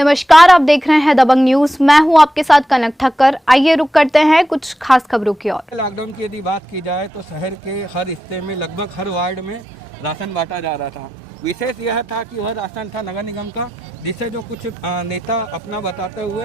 नमस्कार, आप देख रहे हैं दबंग न्यूज। मैं हूं आपके साथ कनक ठक्कर। आइए रुक करते हैं कुछ खास खबरों की ओर। लॉकडाउन की यदि बात की जाए तो शहर के हर हिस्से में लगभग हर वार्ड में राशन बांटा जा रहा था। विशेष यह था कि वह राशन था नगर निगम का, जिसे जो कुछ नेता अपना बताते हुए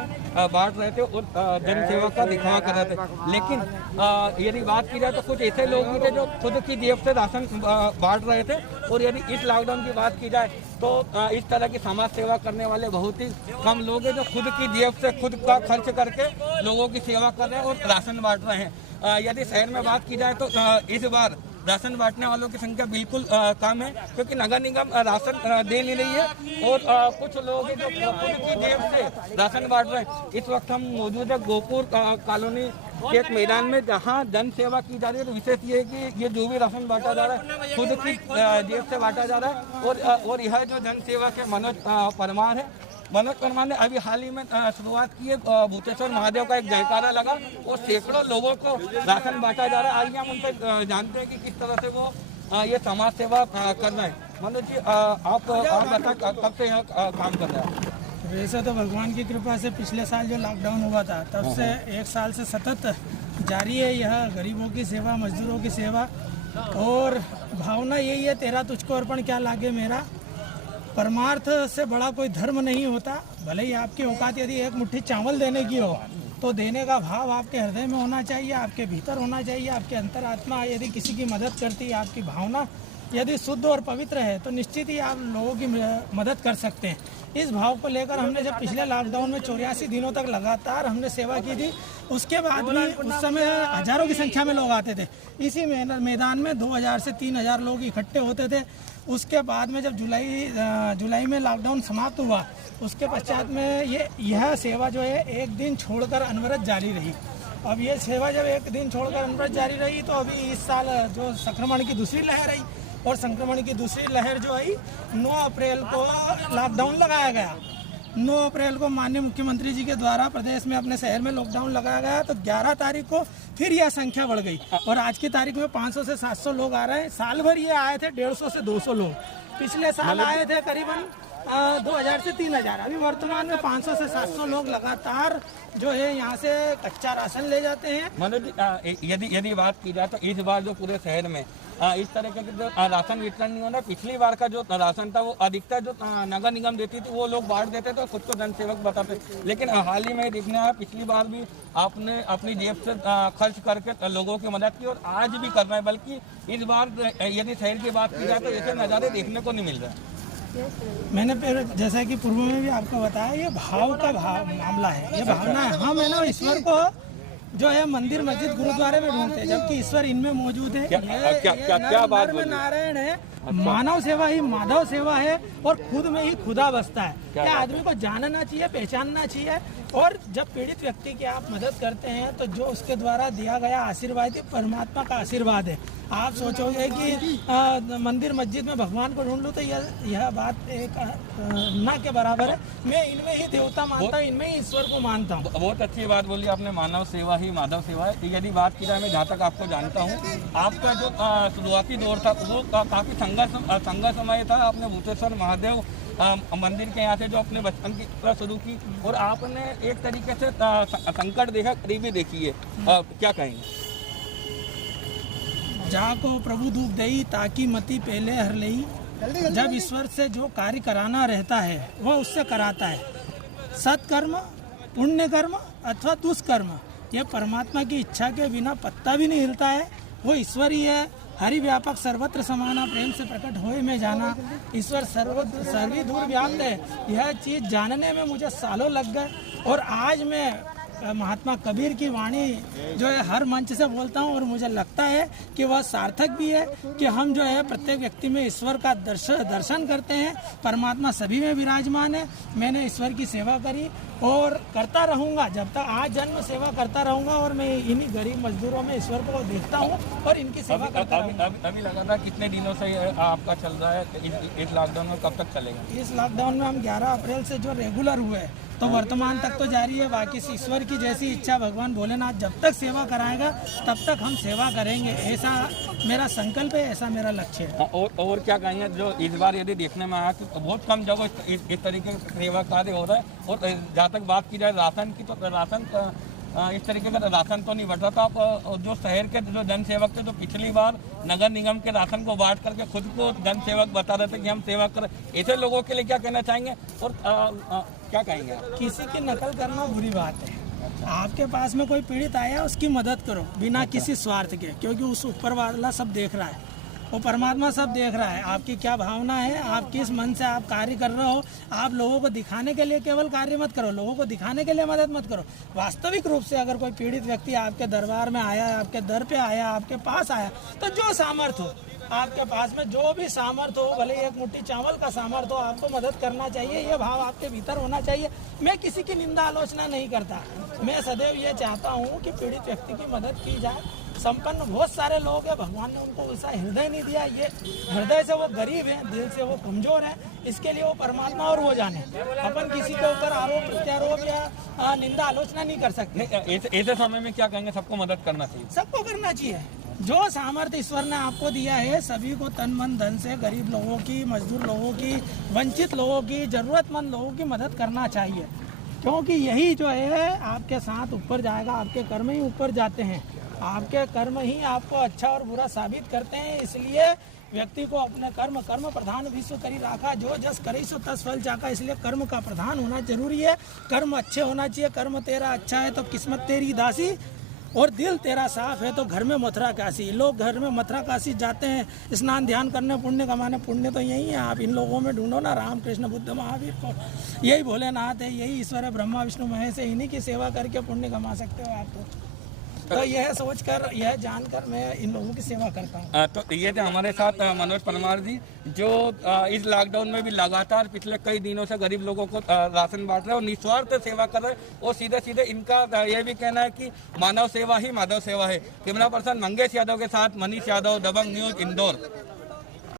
बांट रहे थे और जन सेवा का दिखावा कर रहे थे। लेकिन यदि बात की जाए तो कुछ ऐसे लोग भी थे जो खुद की जेब से राशन बांट रहे थे। और यदि इस लॉकडाउन की बात की जाए तो इस तरह की समाज सेवा करने वाले बहुत ही कम लोग हैं जो खुद की जेब से खुद का खर्च करके लोगों की सेवा कर रहे हैं और राशन बांट रहे हैं। यदि शहर में बात की जाए तो इस बार राशन बांटने वालों की संख्या बिल्कुल कम है, क्योंकि नगर निगम राशन दे नहीं रही है और कुछ लोग हैं जो खुद की जेब से राशन बांट रहे हैं। इस वक्त हम मौजूद है गोपुर कॉलोनी के एक मैदान में, जहां जन सेवा की जा रही है। तो विशेष ये है कि ये जो भी राशन बांटा जा रहा है खुद की जेब से बांटा जा रहा है। और यह जो जन सेवा के मनोज परमार है, मनोज परमार ने अभी हाल ही में शुरुआत की है। भूतेश्वर महादेव का एक जयकारा लगा और सैकड़ों लोगों को राशन बांटा जा रहा है। आइए हम उनसे जानते हैं कि किस तरह से वो ये समाज सेवा कर रहे हैं। मनोज जी, आप बता कब से यहाँ काम कर रहे हैं? वैसे तो भगवान की कृपा से पिछले साल जो लॉकडाउन हुआ था तब से एक साल से सतत जारी है यह गरीबों की सेवा, मजदूरों की सेवा। और भावना यही है, तेरा तुझको अर्पण क्या लागे मेरा। परमार्थ से बड़ा कोई धर्म नहीं होता। भले ही आपकी औकात यदि एक मुट्ठी चावल देने की हो तो देने का भाव आपके हृदय में होना चाहिए, आपके भीतर होना चाहिए। आपके अंतरात्मा यदि किसी की मदद करती है, आपकी भावना यदि शुद्ध और पवित्र है तो निश्चित ही आप लोगों की मदद कर सकते हैं। इस भाव को लेकर हमने जब पिछले लॉकडाउन में 84 दिनों तक लगातार हमने सेवा की थी, उसके बाद भी उस समय हजारों की संख्या में लोग आते थे। इसी मैदान में 2000 से 3000 लोग इकट्ठे होते थे। उसके बाद में जब जुलाई में लॉकडाउन समाप्त हुआ, उसके पश्चात में यह सेवा जो है एक दिन छोड़कर अनवरत जारी रही। अब ये सेवा जब एक दिन छोड़कर अनवरत जारी रही तो अभी इस साल जो संक्रमण की दूसरी लहर आई और संक्रमण की दूसरी लहर जो आई 9 अप्रैल को लॉकडाउन लगाया गया। 9 अप्रैल को माननीय मुख्यमंत्री जी के द्वारा प्रदेश में अपने शहर में लॉकडाउन लगाया गया। तो 11 तारीख को फिर यह संख्या बढ़ गई और आज की तारीख में 500 से 700 लोग आ रहे हैं। साल भर ये आए थे 150 से 200 लोग। पिछले साल आए थे करीबन 2000 से 3000। अभी वर्तमान में 500 से 700 लोग लगातार जो है यहाँ से कच्चा राशन ले जाते हैं। मनोज, यदि बात की जाए तो इस बार जो पूरे शहर में इस तरह के जो राशन वितरण नहीं होना, पिछली बार का जो राशन था वो अधिकतर जो नगर निगम देती थी वो लोग बांट देते थे, खुद को जनसेवक बताते। लेकिन हाल ही में देखने आया, पिछली बार भी आपने अपनी जेब से खर्च करके लोगों की मदद की और आज भी कर रहे हैं। बल्कि इस बार यदि शहर की बात की जाए तो ऐसे नज़ारे देखने को नहीं मिल रहे। मैंने फिर जैसा कि पूर्व में भी आपको बताया, ये भाव का मामला है, ये भावना है। हम है ना ईश्वर को जो है मंदिर, मस्जिद, गुरुद्वारे में ढूंढते हैं, जबकि ईश्वर इनमें मौजूद है। क्या बात में नारायण है, मानव सेवा ही माधव सेवा है और खुद में ही खुदा बसता है। क्या आदमी को जानना चाहिए, पहचानना चाहिए। और जब पीड़ित व्यक्ति की आप मदद करते हैं तो जो उसके द्वारा दिया गया आशीर्वाद ही परमात्मा का आशीर्वाद है। आप सोचोगे कि मंदिर मस्जिद में भगवान को ढूंढ लूँ तो यह बात एक ना के बराबर है। मैं इनमें ही देवता मानता हूँ, इनमें ही ईश्वर को मानता हूँ। बहुत अच्छी बात बोली आपने, मानव सेवा ही माधव सेवा है। यदि बात की जाए, मैं जहाँ तक आपको जानता हूँ, आपका जो शुरुआती दौर था वो काफ़ी संघर्षमय था। आपने भूतेश्वर महादेव मंदिर के यहाँ से जो अपने बचपन की शुरू की और आपने एक तरीके से संकट देखा, करीबी देखी है, क्या कहेंगे? जाको प्रभु दुख दई ताकि मति पहले हर लई। जब ईश्वर से जो कार्य कराना रहता है वह उससे कराता है। सत्कर्म, पुण्य कर्म अथवा दुष्कर्म, ये परमात्मा की इच्छा के बिना पत्ता भी नहीं हिलता है। वो ईश्वर ही है। हरि व्यापक सर्वत्र समाना, प्रेम से प्रकट होए में जाना। ईश्वर सर्वी दूर व्याप्त है। यह चीज़ जानने में मुझे सालों लग गए और आज मैं महात्मा कबीर की वाणी जो है हर मंच से बोलता हूँ और मुझे लगता है कि वह सार्थक भी है कि हम जो है प्रत्येक व्यक्ति में ईश्वर का दर्शन करते हैं। परमात्मा सभी में विराजमान है। मैंने ईश्वर की सेवा करी और करता रहूँगा, जब तक आज जन्म सेवा करता रहूँगा और मैं इन्हीं गरीब मजदूरों में ईश्वर को देखता हूँ और इनकी सेवा करता रहूँगा। अभी लगातार कितने दिनों से आपका चल रहा है? इस लॉकडाउन में कब तक चलेगा? इस लॉकडाउन में हम 11 अप्रैल से जो रेगुलर हुए तो वर्तमान तक तो जारी है। बाकी ईश्वर की जैसी इच्छा, भगवान भोलेनाथ जब तक सेवा कराएगा तब तक हम सेवा करेंगे। ऐसा मेरा संकल्प है, ऐसा मेरा लक्ष्य है। और क्या कहेंगे, जो इस बार यदि देखने में आया कि बहुत कम जगह इस तरीके का सेवा कार्य हो रहा है, और जहाँ तक बात की जाए राशन की, तो राशन इस तरीके का राशन तो नहीं बढ़ता। तो आप जो शहर के जो जन सेवक थे, जो पिछली बार नगर निगम के राशन को बांट करके खुद को जन सेवक बता रहे थे कि हम सेवा कर, ऐसे लोगों के लिए क्या कहना चाहेंगे और क्या कहेंगे आप? किसी की नकल करना बुरी बात है। आपके पास में कोई पीड़ित आया, उसकी मदद करो बिना किसी स्वार्थ के, क्योंकि उस ऊपर वाला सब देख रहा है, वो परमात्मा सब देख रहा है। आपकी क्या भावना है, आप किस मन से आप कार्य कर रहे हो। आप लोगों को दिखाने के लिए केवल कार्य मत करो, लोगों को दिखाने के लिए मदद मत करो। वास्तविक रूप से अगर कोई पीड़ित व्यक्ति आपके दरबार में आया, आपके दर पे आया, आपके पास आया, तो जो सामर्थ्य हो आपके पास में, जो भी सामर्थ्य हो, भले एक मुट्ठी चावल का सामर्थ्य हो, आपको मदद करना चाहिए। ये भाव आपके भीतर होना चाहिए। मैं किसी की निंदा आलोचना नहीं करता, मैं सदैव ये चाहता हूँ कि पीड़ित व्यक्ति की मदद की जाए। संपन्न बहुत सारे लोग हैं, भगवान ने उनको ऐसा हृदय नहीं दिया। ये हृदय से वो गरीब है, दिल से वो कमजोर है, इसके लिए वो परमात्मा और वो जाने। अपन किसी के ऊपर आरोप प्रत्यारोप या निंदा आलोचना नहीं कर सकते। ऐसे समय में क्या कहेंगे, सबको मदद करना चाहिए, सबको करना चाहिए। जो सामर्थ्य ईश्वर ने आपको दिया है, सभी को तन मन धन से गरीब लोगों की, मजदूर लोगों की, वंचित लोगों की, जरूरतमंद लोगों की मदद करना चाहिए, क्योंकि यही जो है आपके साथ ऊपर जाएगा। आपके कर्म ही ऊपर जाते हैं, आपके कर्म ही आपको अच्छा और बुरा साबित करते हैं। इसलिए व्यक्ति को अपने कर्म प्रधान विश्व करी राखा, जो जस करे सो तस फल चाका। इसलिए कर्म का प्रधान होना जरूरी है, कर्म अच्छे होना चाहिए। कर्म तेरा अच्छा है तो किस्मत तेरी दासी, और दिल तेरा साफ है तो घर में मथुरा काशी। लोग घर में मथुरा काशी जाते हैं स्नान ध्यान करने, पुण्य कमाने। पुण्य तो यही है, आप इन लोगों में ढूंढो ना, राम कृष्ण बुद्ध महावीर को। यही भोलेनाथ है, यही ईश्वर है, ब्रह्मा विष्णु महेश है। इन्हीं की सेवा करके पुण्य कमा सकते हो आप। तो यह सोचकर, यह जानकर मैं इन लोगों की सेवा करता हूँ। तो ये थे हमारे साथ मनोज परमार जी, जो इस लॉकडाउन में भी लगातार पिछले कई दिनों से गरीब लोगों को राशन बांट रहे हैं और निस्वार्थ सेवा कर रहे हैं। और सीधे सीधे इनका यह भी कहना है कि मानव सेवा ही माधव सेवा है। कैमरा पर्सन मंगेश यादव के साथ मनीष यादव, दबंग न्यूज, इंदौर।